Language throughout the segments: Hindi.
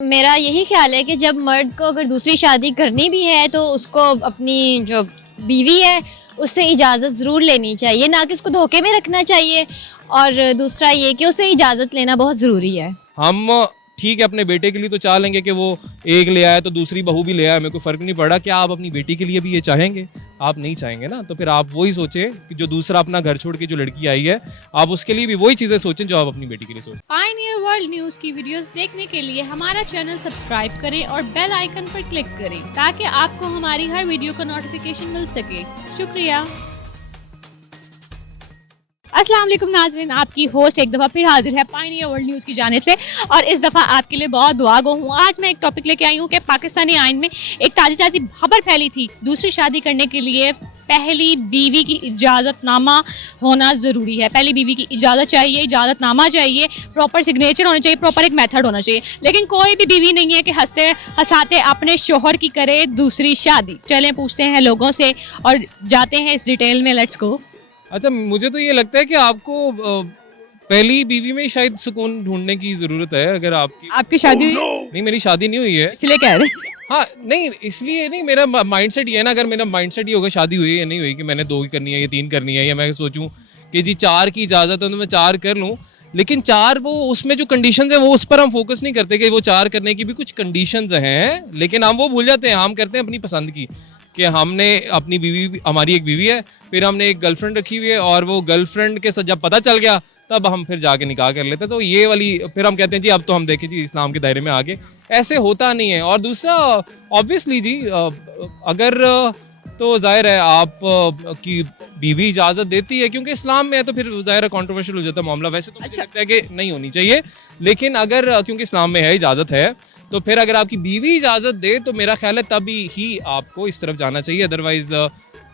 मेरा यही ख्याल है कि जब मर्द को अगर दूसरी शादी करनी भी है तो उसको अपनी जो बीवी है उससे इजाज़त ज़रूर लेनी चाहिए, ना कि उसको धोखे में रखना चाहिए। और दूसरा ये कि उसे इजाज़त लेना बहुत ज़रूरी है। हम ठीक है अपने बेटे के लिए तो चाह लेंगे कि वो एक ले आए तो दूसरी बहू भी ले आए, मेरे को फ़र्क नहीं पड़ा। क्या आप अपनी बेटी के लिए भी ये चाहेंगे? आप नहीं चाहेंगे ना, तो फिर आप वही सोचें कि जो दूसरा अपना घर छोड़ के जो लड़की आई है, आप उसके लिए भी वही चीज़ें सोचें जो आप अपनी बेटी के लिए सोचें। पायनियर वर्ल्ड न्यूज की वीडियोस देखने के लिए हमारा चैनल सब्सक्राइब करें और बेल आइकन पर क्लिक करें ताकि आपको हमारी हर वीडियो का नोटिफिकेशन मिल सके। शुक्रिया। अस्सलाम वालेकुम नाज़रीन, आपकी होस्ट एक दफ़ा फिर हाजिर है पायनियर वर्ल्ड न्यूज़ की जानिब से और इस दफ़ा आपके लिए बहुत दुआगो हूँ। आज मैं एक टॉपिक लेके आई हूँ कि पाकिस्तानी आइन में एक ताज़ी खबर फैली थी, दूसरी शादी करने के लिए पहली बीवी की इजाज़तनामा होना ज़रूरी है। पहली बीवी की इजाज़त चाहिए, इजाज़तनामा चाहिए, प्रॉपर सिग्नेचर होना चाहिए, प्रॉपर एक मेथड होना चाहिए। लेकिन कोई भी बीवी नहीं है कि हंसते हंसाते अपने शोहर की करे दूसरी शादी। चलें पूछते हैं लोगों से और जाते हैं इस डिटेल में। Let's go. अच्छा, मुझे तो ये लगता है कि आपको पहली बीवी में शायद सुकून ढूंढने की ज़रूरत है। अगर आपकी शादी हुई? नहीं, मेरी शादी नहीं हुई है। इसलिए कह रहे हैं। हाँ, नहीं इसलिए नहीं, मेरा माइंडसेट ये है ना, अगर मेरा माइंडसेट ये होगा शादी हुई है या नहीं हुई कि मैंने 2 ही करनी है या 3 करनी है, या मैं सोचूं कि जी 4 की इजाज़त है तो मैं 4 कर लूँ। लेकिन 4 वो उसमें जो कंडीशंस हैं वो उस पर हम फोकस नहीं करते कि वो 4 करने की भी कुछ कंडीशंस हैं, लेकिन हम वो भूल जाते हैं। हम करते हैं अपनी पसंद की कि हमने अपनी बीवी, हमारी एक बीवी है, फिर हमने एक गर्लफ्रेंड रखी हुई है और वो गर्लफ्रेंड के साथ जब पता चल गया तब हम फिर जाके निकाह कर लेते हैं। तो ये वाली फिर हम कहते हैं जी अब तो हम देखें जी इस्लाम के दायरे में आगे। ऐसे होता नहीं है। और दूसरा ऑब्वियसली जी अगर तो जाहिर है आप की बीवी इजाज़त देती है क्योंकि इस्लाम में है, तो फिर जाहिर है कंट्रोवर्शियल हो जाता है मामला। वैसे तो मुझे लगता है कि नहीं होनी चाहिए, लेकिन अगर क्योंकि इस्लाम में है, इजाज़त है, तो फिर अगर आपकी बीवी इजाज़त दे तो मेरा ख्याल है तभी ही आपको इस तरफ जाना चाहिए, अदरवाइज़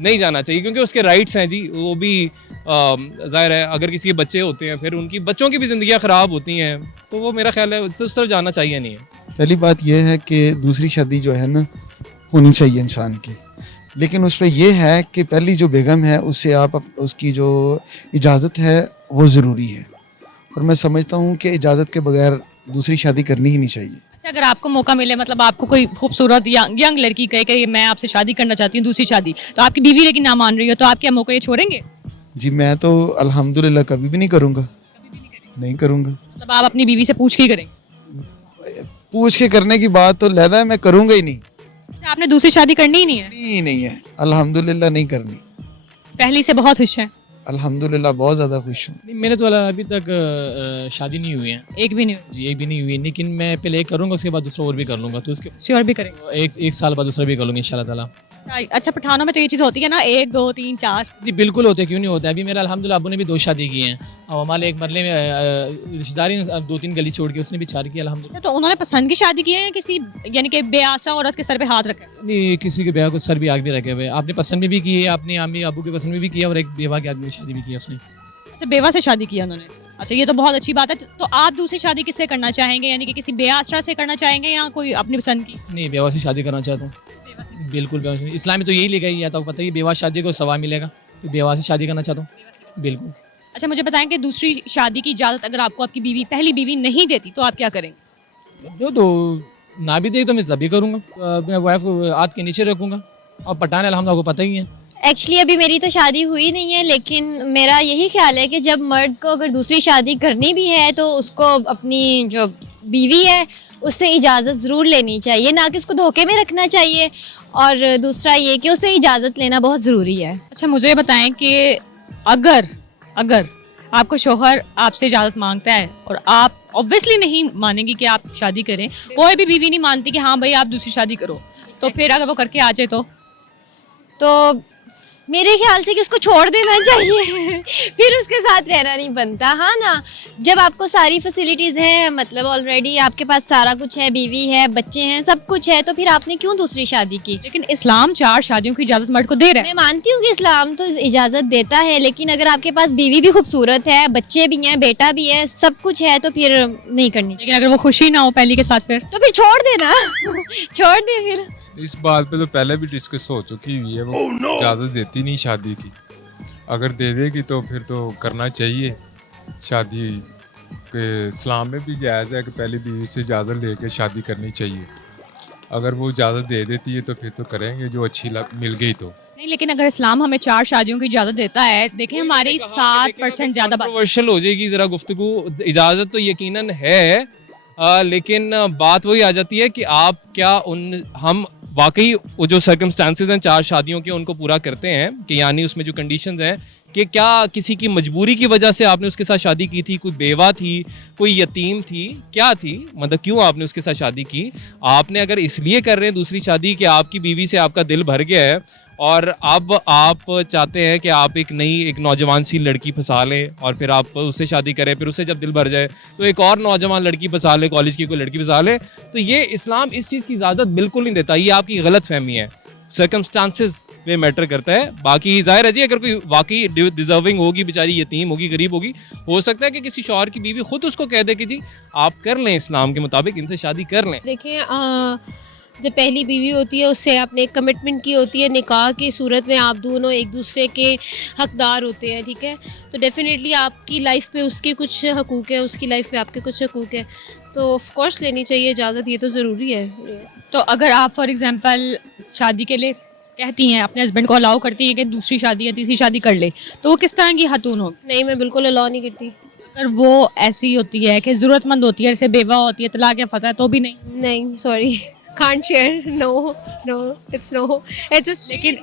नहीं जाना चाहिए। क्योंकि उसके राइट्स हैं जी, वो भी ज़ाहिर है अगर किसी के बच्चे होते हैं फिर उनकी बच्चों की भी ज़िंदगियाँ ख़राब होती हैं, तो वो मेरा ख्याल है उस तरफ जाना चाहिए नहीं है। पहली बात यह है कि दूसरी शादी जो है ना होनी चाहिए इंसान की, लेकिन उस पर यह है कि पहली जो बेगम है उससे उसकी जो इजाज़त है वो ज़रूरी है। और मैं समझता हूँ कि इजाज़त के बगैर दूसरी शादी करनी ही नहीं चाहिए। अच्छा, अगर आपको मौका मिले, मतलब आपको कोई खूबसूरत यंग लड़की कहे कि मैं आपसे शादी करना चाहती हूँ, दूसरी शादी, तो आपकी बीवी लेकिन ना मान रही हो, तो आप क्या मौका ये छोड़ेंगे? जी मैं तो अल्हम्दुलिल्लाह कभी भी नहीं करूँगा, नहीं करूँगा। मतलब आप अपनी बीवी से पूछ के ही करेंगे? पूछ के करने की बात तो लहदा है, मैं करूँगा ही नहीं। अच्छा, आपने दूसरी शादी करनी ही नहीं है? नहीं है, अल्हम्दुलिल्लाह नहीं करनी। पहली से बहुत खुश है? अल्हम्दुलिल्लाह बहुत ज़्यादा खुश हूँ। नहीं, मेरे तो अभी तक शादी नहीं हुई है एक भी नहीं हुई? जी, एक भी नहीं हुई है, लेकिन मैं पहले एक करूँगा, उसके बाद दूसरा और भी कर लूँगा, तो उसके श्योर भी करेंगे? एक साल बाद दूसरा भी कर लूँगा इंशाल्लाह ताला। अच्छा, पठानों में तो ये चीज़ होती है ना, 1 2 3 4? जी बिल्कुल होते, क्यों नहीं होता है। अभी मेरा अल्हम्दुलिल्लाह अब्बू ने भी 2 शादी की हैं और हमारे एक मरले में रिश्तेदारी 2-3 गली छोड़ के उसने भी 4 की अल्हम्दुलिल्लाह। अच्छा, तो उन्होंने पसंद की शादी की है या किसी यानी कि बेआसरा औरत के सर पे हाथ रखा है? नहीं, किसी के ब्याह को सर भी आग भी रखे हुए। आपने पसंद में भी की है, अपनी अम्मी अब्बू की पसंद में भी किया और एक बेवा के आदमी की शादी भी की है उसने। अच्छा, बेवा से शादी किया उन्होंने। अच्छा, ये तो बहुत अच्छी बात है। तो आप दूसरी शादी किससे करना चाहेंगे, यानी कि किसी बेआसरा से करना चाहेंगे या कोई अपनी पसंद की? नहीं, बेवा से शादी करना चाहता हूँ। बिल्कुल, बेवा से। इस्लाम में तो यही लिखा ही है, तो पता ही बेवा शादी को सवाब मिलेगा, तो बेवा से शादी करना चाहता हूँ। बिल्कुल। अच्छा, मुझे बताएं कि दूसरी शादी की इजाज़त अगर आपको आपकी बीवी, पहली बीवी नहीं देती तो आप क्या करेंगे? जो तो ना भी दे तो मैं तभी करूँगा, मैं वाइफ को हाथ के नीचे रखूँगा। और पठान अल्हम्दुलिल्लाह को पता ही है। एक्चुअली अभी मेरी तो शादी हुई नहीं है, लेकिन मेरा यही ख्याल है कि जब मर्द को अगर दूसरी शादी करनी भी है तो उसको अपनी जो बीवी है उससे इजाज़त ज़रूर लेनी चाहिए, ना कि उसको धोखे में रखना चाहिए। और दूसरा ये कि उसे इजाज़त लेना बहुत ज़रूरी है। अच्छा, मुझे बताएं कि अगर आपको शोहर आपसे इजाज़त मांगता है और आप ऑब्वियसली नहीं मानेंगी कि आप शादी करें, कोई भी बीवी नहीं मानती कि हाँ भाई आप दूसरी शादी करो, तो फिर अगर वो करके आ जाए तो मेरे ख्याल से कि उसको छोड़ देना चाहिए फिर उसके साथ रहना नहीं बनता। हाँ ना, जब आपको सारी फैसिलिटीज़ हैं, मतलब ऑलरेडी आपके पास सारा कुछ है, बीवी है, बच्चे हैं, सब कुछ है, तो फिर आपने क्यों दूसरी शादी की? लेकिन इस्लाम 4 शादियों की इजाज़त मर्द को दे रहा है। मैं मानती हूँ कि इस्लाम तो इजाज़त देता है, लेकिन अगर आपके पास बीवी भी खूबसूरत है, बच्चे भी हैं, बेटा भी है, सब कुछ है, तो फिर नहीं करनी चाहिए। लेकिन अगर वो खुशी ना हो पहली के साथ तो फिर छोड़ देना छोड़ दे फिर। इस बात पे तो पहले भी डिस्कस हो चुकी हुई है। वो इजाज़त देती नहीं शादी की, अगर दे देगी तो फिर तो करना चाहिए शादी। कि इस्लाम में भी जायज़ है कि पहली बीवी से इजाज़त लेके शादी करनी चाहिए। अगर वो इजाज़त दे देती है तो फिर तो करेंगे, जो अच्छी मिल गई तो। नहीं, लेकिन अगर इस्लाम हमें 4 शादियों की इजाज़त देता है, देखें हमारी 7% ज़्यादा कंट्रोवर्शियल हो जाएगी ज़रा गुफ्तगू। इजाज़त तो यकीनन है, लेकिन बात वही आ जाती है कि आप क्या हम वाकई वो जो सर्कमस्टांसेस हैं 4 शादियों के उनको पूरा करते हैं, कि यानी उसमें जो कंडीशंस हैं कि क्या किसी की मजबूरी की वजह से आपने उसके साथ शादी की थी, कोई बेवा थी, कोई यतीम थी, क्या थी, मतलब क्यों आपने उसके साथ शादी की। आपने अगर इसलिए कर रहे हैं दूसरी शादी कि आपकी बीवी से आपका दिल भर गया है और अब आप चाहते हैं कि आप एक नौजवान सी लड़की फंसा लें और फिर आप उससे शादी करें, फिर उससे जब दिल भर जाए तो एक और नौजवान लड़की फंसा लें, कॉलेज की कोई लड़की फंसा लें, तो ये इस्लाम इस चीज़ की इजाज़त बिल्कुल नहीं देता। ये आपकी गलत फहमी है, सर्कमस्टांसेस पे मैटर करता है। बाकी जाहिर है जी, अगर कोई वाकई डिजर्विंग होगी, बेचारी यतीम होगी, गरीब होगी, हो सकता है कि किसी शौहर की बीवी खुद उसको कह दे कि जी आप कर लें, इस्लाम के मुताबिक इनसे शादी कर लें। देखिए, जब पहली बीवी होती है उससे आपने एक कमिटमेंट की होती है, निकाह की सूरत में आप दोनों एक दूसरे के हकदार होते हैं, ठीक है। तो डेफिनेटली आपकी लाइफ पे उसके कुछ हकूक़ है, उसकी लाइफ पे आपके कुछ हकूक़ है, तो ऑफ कोर्स लेनी चाहिए इजाज़त, ये तो ज़रूरी है। तो अगर आप फॉर एग्जांपल शादी के लिए कहती हैं, अपने हस्बैंड को अलाउ करती हैं कि दूसरी शादी या तीसरी शादी कर ले, तो वो किस तरह की खातून होगी? नहीं, मैं बिल्कुल अलाउ नहीं करती। अगर वो ऐसी होती है कि ज़रूरतमंद होती है, जैसे बेवा होती है, तलाक या फतह, तो भी नहीं? नहीं, sorry, can't share, no, it's no, it's just, लेकिन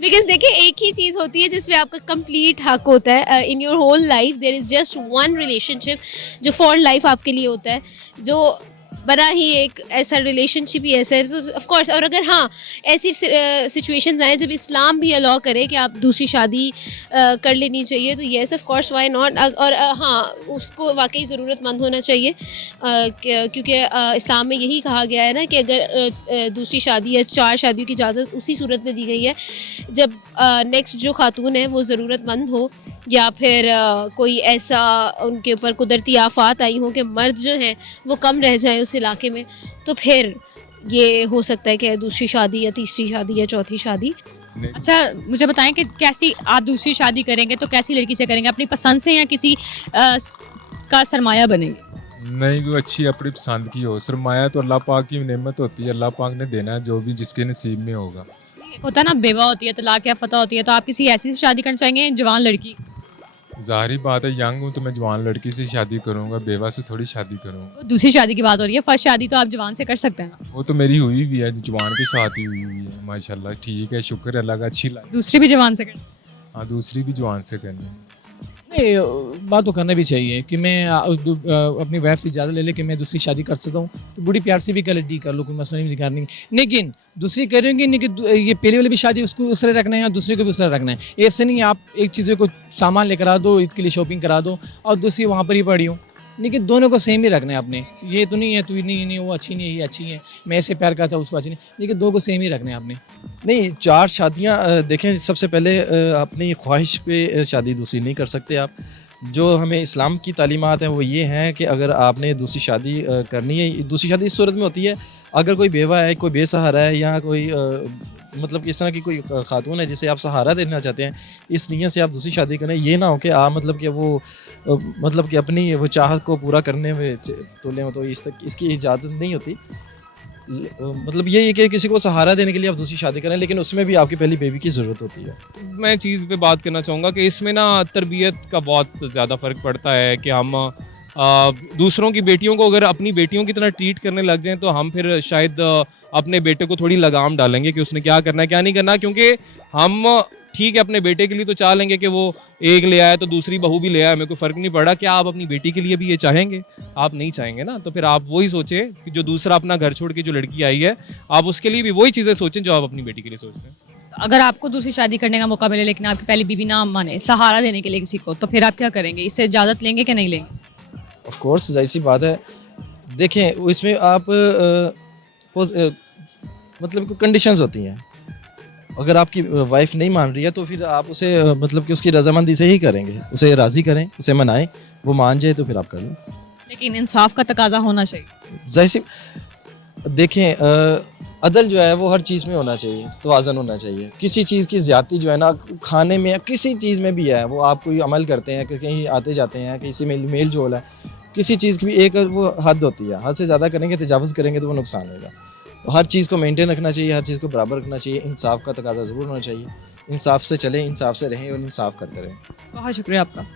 because देखिए एक ही चीज़ होती है जिसमें आपका कंप्लीट हक होता है। In your whole life there is just one relationship जो फॉर लाइफ आपके लिए होता है, जो बड़ा ही एक ऐसा रिलेशनशिप ही ऐसा है, तो ऑफ कोर्स। और अगर हाँ ऐसी सिचुएशंस आए जब इस्लाम भी अलाउ करे कि आप दूसरी शादी कर लेनी चाहिए, तो yes of course, why not. और हाँ, उसको वाकई ज़रूरतमंद होना चाहिए, क्योंकि इस्लाम में यही कहा गया है ना कि अगर दूसरी शादी या 4 शादियों की इजाज़त उसी सूरत में दी गई है जब नेक्स्ट जो खातून है वो ज़रूरतमंद हो, या फिर कोई ऐसा उनके ऊपर कुदरती आफात आई हो कि मर्द जो हैं वो कम रह जाए उस इलाके में, तो फिर ये हो सकता है कि दूसरी शादी या तीसरी शादी या चौथी शादी। अच्छा, मुझे बताएं कि कैसी आप दूसरी शादी करेंगे तो कैसी लड़की से करेंगे? अपनी पसंद से या किसी का सरमाया बनेंगे? नहीं, कोई अच्छी अपनी पसंद की हो। सरमाया तो अल्लाह पाक की नेमत होती है, अल्लाह पाक ने देना है जो भी जिसके नसीब में होगा। होता है ना, बेवा होती है, तलाक या फतह होती है, तो आप किसी ऐसी से शादी करना चाहेंगे, जवान लड़की? ज़ाहिर बात है, यंग हूँ तो मैं जवान लड़की से शादी करूँगा, बेवा से थोड़ी शादी करूँगा। दूसरी शादी की बात हो रही है, फर्स्ट शादी तो आप जवान से कर सकते हैं ना? वो तो मेरी हुई भी है, जवान के साथ ही हुई है, माशाल्लाह ठीक है, शुक्र है अल्लाह का, अच्छी लाइफ। दूसरी भी जवान से करनी? हाँ, दूसरी भी जवान से करनी है। नहीं, बात तो करना भी चाहिए कि मैं अपनी वाइफ से इजाज़त ले ले कि मैं दूसरी शादी कर सकता हूँ, तो बड़ी प्यार से भी कर डी कर लो, कोई मसला नहीं, करनी। लेकिन दूसरी करेंगे नहीं कि ये पहले वाली भी शादी उसको उस तरह रखना है और दूसरे को भी उस तरह रखना है। ऐसे नहीं आप एक चीज़ को सामान लेकर आ दो, इसके लिए शॉपिंग करा दो और दूसरी वहाँ पर ही पड़ी हो, लेकिन दोनों को सेम ही रखना है आपने। ये तो नहीं है तू नहीं वो अच्छी नहीं है, ये अच्छी है, मैं ऐसे प्यार करता हूँ उसको अच्छी नहीं, लेकिन दो को सेम ही रखना है आपने। नहीं, 4 शादियाँ देखें, सबसे पहले अपनी ख्वाहिश पे शादी दूसरी नहीं कर सकते आप। जो हमें इस्लाम की तालीमात हैं वो ये हैं कि अगर आपने दूसरी शादी करनी है, दूसरी शादी इस सूरत में होती है अगर कोई बेवा है, कोई बेसहारा है, या कोई मतलब कि इस तरह की कोई खातून है जिसे आप सहारा देना चाहते हैं, इस नीयत से आप दूसरी शादी करें। ये ना हो कि आप मतलब कि वो मतलब कि अपनी वो चाहत को पूरा करने में तुले, तो इसकी इजाज़त नहीं होती। मतलब ये कि किसी को सहारा देने के लिए आप दूसरी शादी करें, लेकिन उसमें भी आपकी पहली बेबी की ज़रूरत होती है। मैं चीज़ पे बात करना चाहूँगा कि इसमें ना तरबियत का बहुत ज़्यादा फ़र्क पड़ता है कि हम दूसरों की बेटियों को अगर अपनी बेटियों की तरह ट्रीट करने लग जाएं तो हम फिर शायद अपने बेटे को थोड़ी लगाम डालेंगे कि उसने क्या करना है क्या नहीं करना, क्योंकि हम ठीक है अपने बेटे के लिए तो चाह लेंगे कि वो एक ले आए तो दूसरी बहू भी ले आए, हमें कोई फ़र्क नहीं पड़ा। क्या आप अपनी बेटी के लिए भी ये चाहेंगे? आप नहीं चाहेंगे ना, तो फिर आप वही सोचें कि जो दूसरा अपना घर छोड़ के जो लड़की आई है, आप उसके लिए भी वही चीज़ें सोचें जो आप अपनी बेटी के लिए सोचते हैं। अगर आपको दूसरी शादी करने का मौका मिले लेकिन आपकी पहली बीवी ना माने सहारा देने के लिए किसी को, तो फिर आप क्या करेंगे? इससे इजाज़त लेंगे कि नहीं लेंगे? ऑफ कोर्स, जाहिर सी बात है। देखें, इसमें आप मतलब कि कंडीशंस होती हैं। अगर आपकी वाइफ नहीं मान रही है तो फिर आप उसे मतलब कि उसकी रजामंदी से ही करेंगे, उसे राज़ी करें, उसे मनाएं, वो मान जाए तो फिर आप कर लें। लेकिन इंसाफ का तकाजा होना चाहिए। जाहिर सी देखें, अदल जो है वो हर चीज़ में होना चाहिए, तवाज़न होना चाहिए। किसी चीज़ की ज़्यादती जो है ना, खाने में या किसी चीज़ में भी है, वो आप कोई अमल करते हैं कि कहीं आते जाते हैं, किसी में मेल जोल है, किसी चीज़ की भी एक वो हद होती है, हद से ज़्यादा करेंगे, तजावुज़ करेंगे तो वो नुकसान होगा। तो हर चीज़ को मेंटेन रखना चाहिए, हर चीज़ को बराबर रखना चाहिए, इंसाफ का तकाजा ज़रूर होना चाहिए, इंसाफ से चलें, इंसाफ से रहें और इंसाफ करते रहें। बहुत शुक्रिया आपका।